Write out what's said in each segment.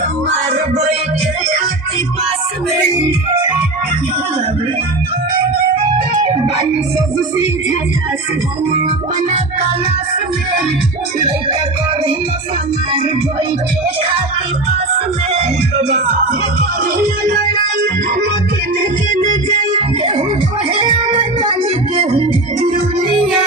हमार बैठे खाती पास में बानी सब सीधा खास हम अपना क्लास में लड़का कभी हमार बैठे खाती पास में कभी लड़ाई हम केने केने जाई केहू कहे हम जानी केहू दुनिया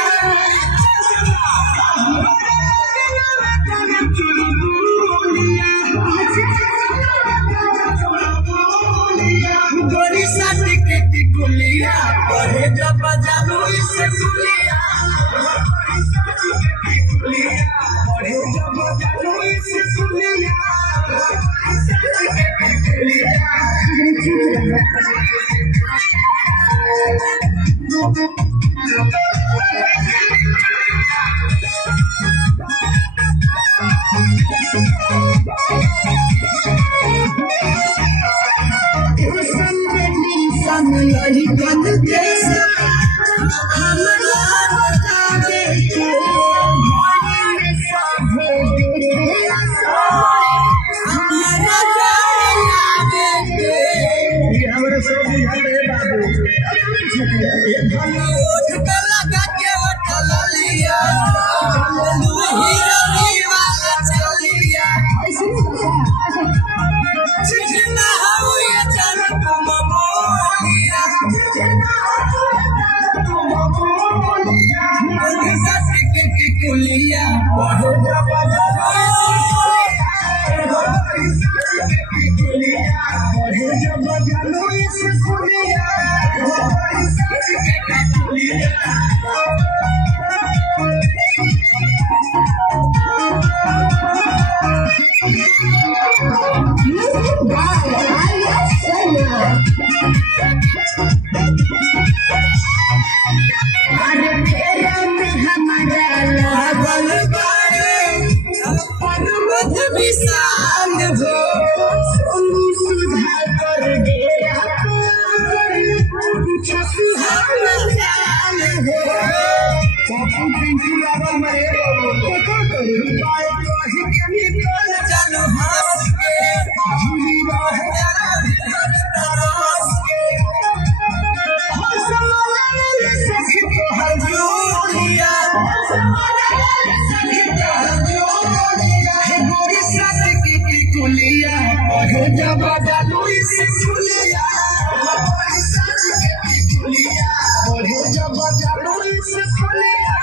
गोरी साथी के टिकुलिया पढ़े जब जानू इसे सुलिया पढ़े जब जानू इसे सुलिया लही कन जैसा हमरा बता दे के भाई में साधे तेरा हमरा जाना दे के ये हमरा सब बुझाए बाबू ये भला उठ के लगा के उठल लिया हीरो वाला चलिया चिकना हो ये चल तुम कुलिया पढ़ो जब जानू इसे कुलिया विशाल हो सुधा कर दे सुहाल हो चलो हंस के झूली कुलिया जब जानू इसे सुलिया जब जानू इसे सुलिया